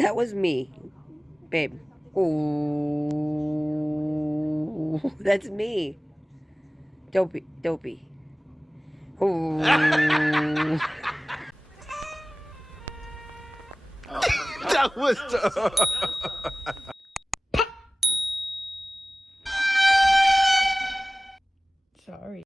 That was me, babe. Ooh, that's me. Dopey, dopey. Ooh. That was